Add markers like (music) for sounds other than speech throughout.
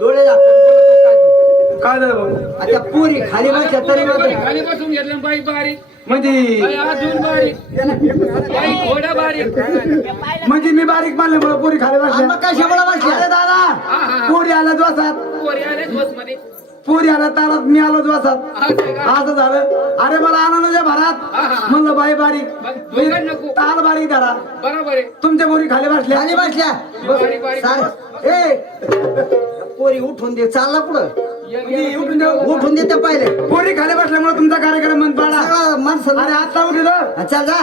डोळे काय झालं भाऊ? आता पुरी खाली बसल्या तरी बाई मात्र खाली बसून घेतलं बाई बारीक. म्हणजे? बाई अजून बारीक. बाई थोड्या बारीक. म्हणजे मी बारीक मानल्यामुळे पोरी खाली बसल्या. कशामुळे बसल्या दादा. हा, हा. पोरी आला द्वासात पोरी आले बसमध्ये पोरी आला तारात मी आलो द्वासात. असं झालं. अरे मला आनंदाच्या भरात. म्हणलं बाई बारीक. ताल बारीक धरा. बरोबर आहे. तुमच्या पोरी खाली बसल्या. खाली बसल्या. ए! पोरी उठून दे. चालला कुठं? उठून दे. त्या पहिले. पोरी खाली बसल्यामुळे तुमचा कार्यक्रम बंद पाडा. सगळं माणसं अरे आता उठलं. चल जा.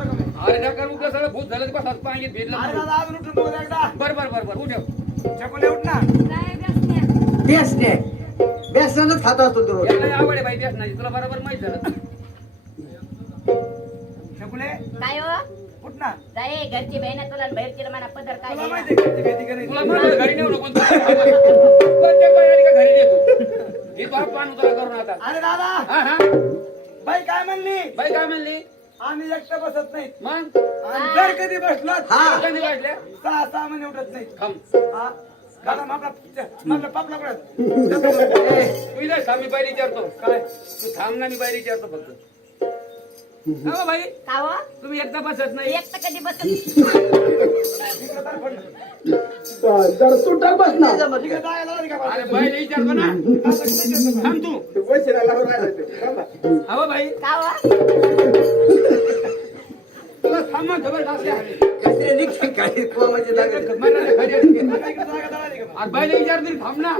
नका उठलं सगळं भूत झालं बस पाणी भेटलं बर बर बर बर उठ. काय व्यसन्या बेस ने बेसनच खात असतो तू याला आवड आहे बाई व्यसनाची. तुला बरोबर माहीत झालं. काय हो? जाय घरची बहीण तुला बाहेरची मला पदर काय? तुला म्हणलं घरी नेऊ नको का घरी नेतो? हे तो पान तुला करून आता. अरे दादा हा हा. बाई काय म्हणली? बाई काय म्हणली? आम्ही एकटं बसत नाही मग? आणि जर कधी बसलो हा. कधी वाटल्या सहा सहा महिने उठत नाही थांब. हा? दादा आपला आपला पापला कुठं तू इथं थांब मी बाई विचारतो. काय? तू थांब ना मी बाई विचारतो फक्त. हा बाई. का हो? तुम्ही एकदा बसत नाही. एकटं कधी बसत जर बस ना. अरे बाईला विचारतो ना. थांब तू. हा बाई का हो तुला थांब ना. निघते कोमाची बाईला विचार तरी थांब ना.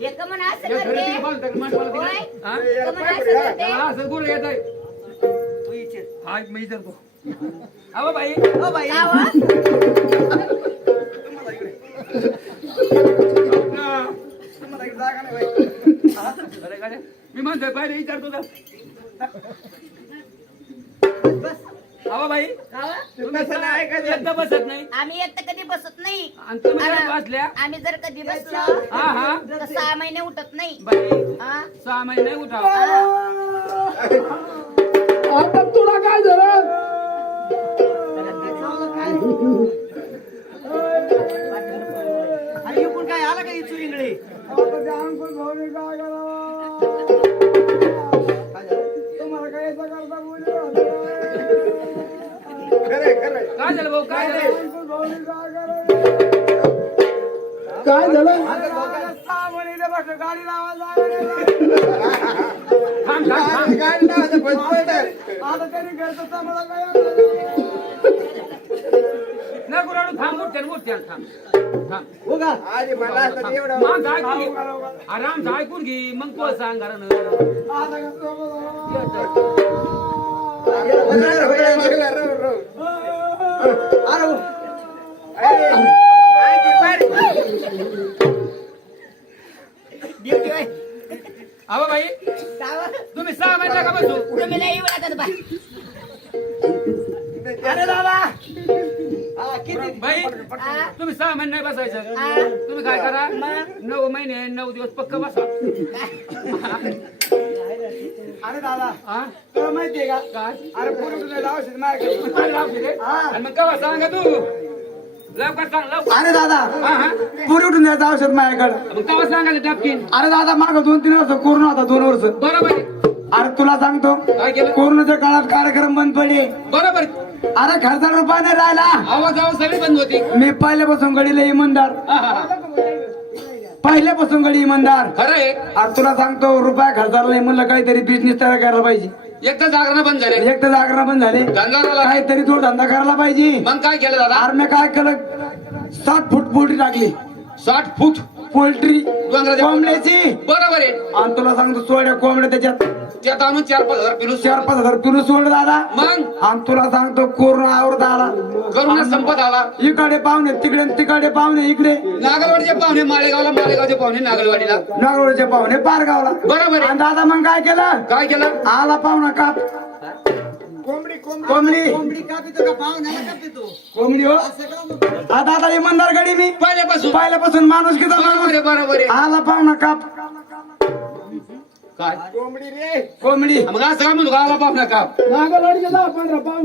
एक म्हणा असं करते? होय तिकडे. एक म्हणा असं करते? असं गुरु येत आहे. तू विचार हा मी विचारतो हा बाई मी म्हणतोय बाईला विचारतो का हा बाई. का हो? तुम्ही एकदा बसत नाही. आम्ही एकटं कधी बसत नाही. आणि तुम्ही जर आणि बसल्या आम्ही जर कधी बसलो हा हा. तर सहा महिने उठत नाही. बाई हा? सहा महिने उठा (laughs) आता तुला काय झालं भाऊ काय झालं? काय झालं? थांब थांब थांब. थांब उठते उठते थांब. थांब. हो का माझं ऐकून घे. आराम ऐकून घे. मग तू सांग घरानं. अहो बाई का हो? तुम्ही सहा महिने का बसू तुम्ही लई येऊ लागत अरे दादा बाई तुम्ही सहा महिने नाही बसायचं तुम्ही काय करा नऊ महिने नऊ दिवस पक्क बसा अरे दादा? तुला माहितीये का? काय? अरे पूर्वी तुला औषध माझ्याकडे मग. केव्हा सांगा तू? लवकर सांग लवकर. अरे दादा हा हा. पुरी उठून द्यायचं औषध माझ्याकडे. मग केव्हा सांगायला टपकीन? अरे दादा माग दोन तीन वर्ष कोरोना होता दोन वर्ष. बरोबर आहे. अरे तुला सांगतो काय केलं? कोरोनाच्या काळात कार्यक्रम बंद पडेल. बरोबर. आहे. अरे खर्चा रुपया नाही राहिला. आवाज आवाज सगळी बंद होती. मी पहिल्यापासून गडीला इमानदार. हा, हा, हा. पहिल्यापासून गडी इमानदार. खरं आहे. अरे तुला सांगतो रुपया खर्चाला नाही म्हणलं काहीतरी बिझनेस तयार करायला पाहिजे. एकदा जागरण बंद झाले. एक तर जागरण पण झाले. धंदा काहीतरी तो धंदा करायला पाहिजे. मग काय केलं दादा? अरे मी काय केलं? सात फूट बोटी टाकली. साठ फूट? पोल्ट्री डोंगराच्या कोंबड्याची बरोबर आहे. आणि तुला सांगतो सोड्या कोंबड्या त्याच्यात. त्यात आणून चार पाच हजार किलो चार पाच हजार पिलू सोड दादा. मग? आणि तुला सांगतो कोरोना आवडत आला करोना संपत आला. इकडे पाहुणे तिकडे आणि तिकडे पाहुणे इकडे. नागलवाडीचे पाहुणे मालेगावला मालेगावचे पाहुणे नागलवाडीला. नागरोळचे पाहुणे पारगावला. बरोबर आहे. आणि दादा मग काय केलं? काय केलं? आला पाहुणा काप. कोंबडी कोंबडी. कोंबडी. का पितो का पाहुण्याला का पितो कोंबडी हो? आता आता इमानदार गाडी मी. पहिल्यापासून. पहिल्यापासून माणूस किती बरोबर माणूस. आहे बरोबर आहे. आला पाहुणा काप. काय? कोंबडी रे. कोंबडी. मग असं काय म्हणतो का आला पाहुणा का नागरवाडीचे दहा पंधरा पाहुणे